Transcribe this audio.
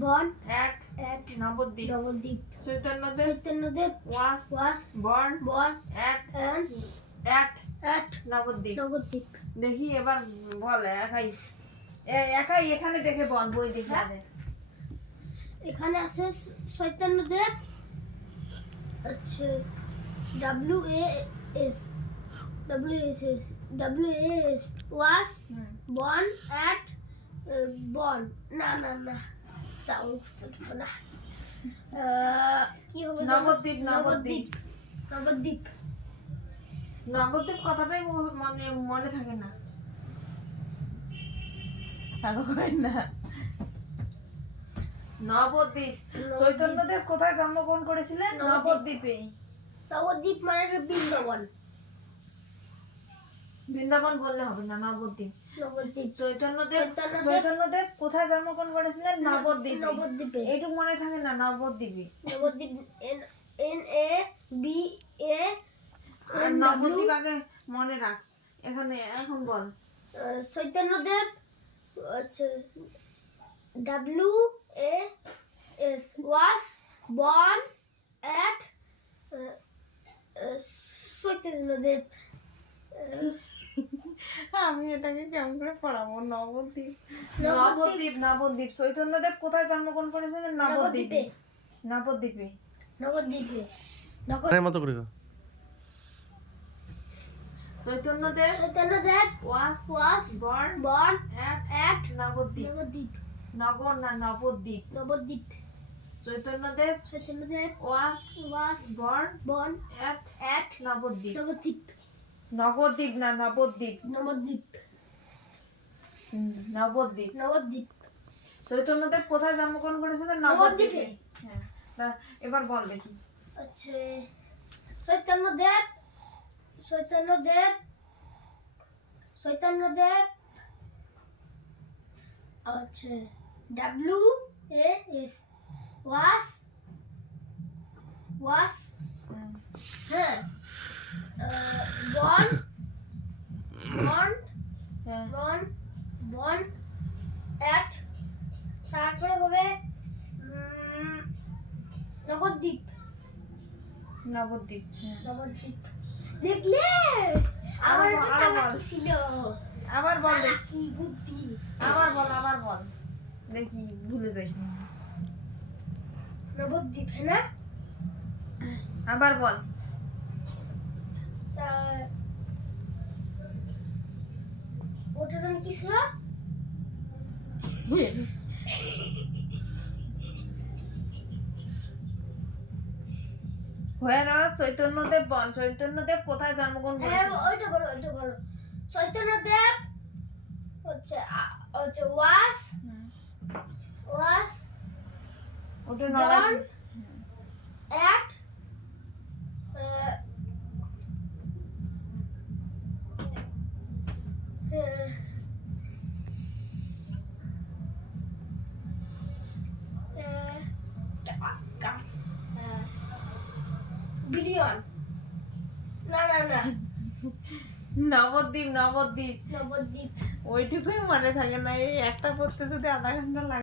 বন at at Nabadwip Nabadwip Chaitanyadev Chaitanyadev was was born born at at at Nabadwip Nabadwip দেখি এবার বল একাই একাই এখানে দেখে বল বই দেখে আনে এখানে আছে চৈতন্যদেব আচ্ছা WAS ওয়াস বন অ্যাট বন না না না তাও বুঝতে পারবো না কি হবে নবদ্বীপ নবদ্বীপ নবদ্বীপ নবদ্বীপ কথাটাই মানে মনে থাকে না আরো হয় না নবদ্বীপ চৈতন্যদেব কোথায় জন্মগ্রহণ করেছিলেন নবদ্বীপে নবদ্বীপ মানে বৃন্দাবন বৃন্দাবন বললে হবে না নবদ্বীপ নবদ্বীপ চৈতন্যদেব কোথায় জন্মগ্রহণ করেছিলেন নবদ্বীপে নবদ্বীপে এইটুকু মনে থাকে না নবদ্বীপে নবদ্বীপ NABA আর নবদ্বীপ আগে মনে রাখ এখানে এখন বল চৈতন্যদেব আচ্ছা WAS was born at Chaitanyadev আমি এটাকে কেমন করে পড়াবো নবদ্বীপ নবদ্বীপ নবদ্বীপ চৈতন্যদেব কোথায় জন্মগ্রহণ করেছিলেন নবদ্বীপে নবদ্বীপে নবদ্বীপে মতো করে Chaitanyadev was born born at Nabadwip Nabadwip নগর না Nabadwip Nabadwip Chaitanyadev was born at Nabadwip Nabadwip Nabadwip না নবদ্বীপ নবদ্বীপ নবদ্বীপ নবদ্বীপ চৈতন্যদেব কোথায় জন্মগ্রহণ করেছিলেন নবদ্বীপে হ্যাঁ এবার বল দেখি আচ্ছা চৈতন্যদেব আচ্ছা WAS was হ্যাঁ born at তারপরে হবে নবদ্বীপ নবদ্বীপ নবদ্বীপ দেখলে আমার ছিল আবার বল কি বুদ্ধি আবার বল দেখি ভুলে যাস না নবদ্বীপ হ্যাঁ না আবার বল ওটা জানি কি ছিল চৈতন্যদেব কোথায় জন্মগ্রহণ হ্যাঁ করেছিলেন ওইটা বলো চৈতন্যদেব হচ্ছে was ওটা born নড়াই at বিলিয়ন না নবদ্বীপ নবদ্বীপ ওইটুকুই মনে থাকে না এই একটা পড়তে যদি আধা ঘন্টা লাগে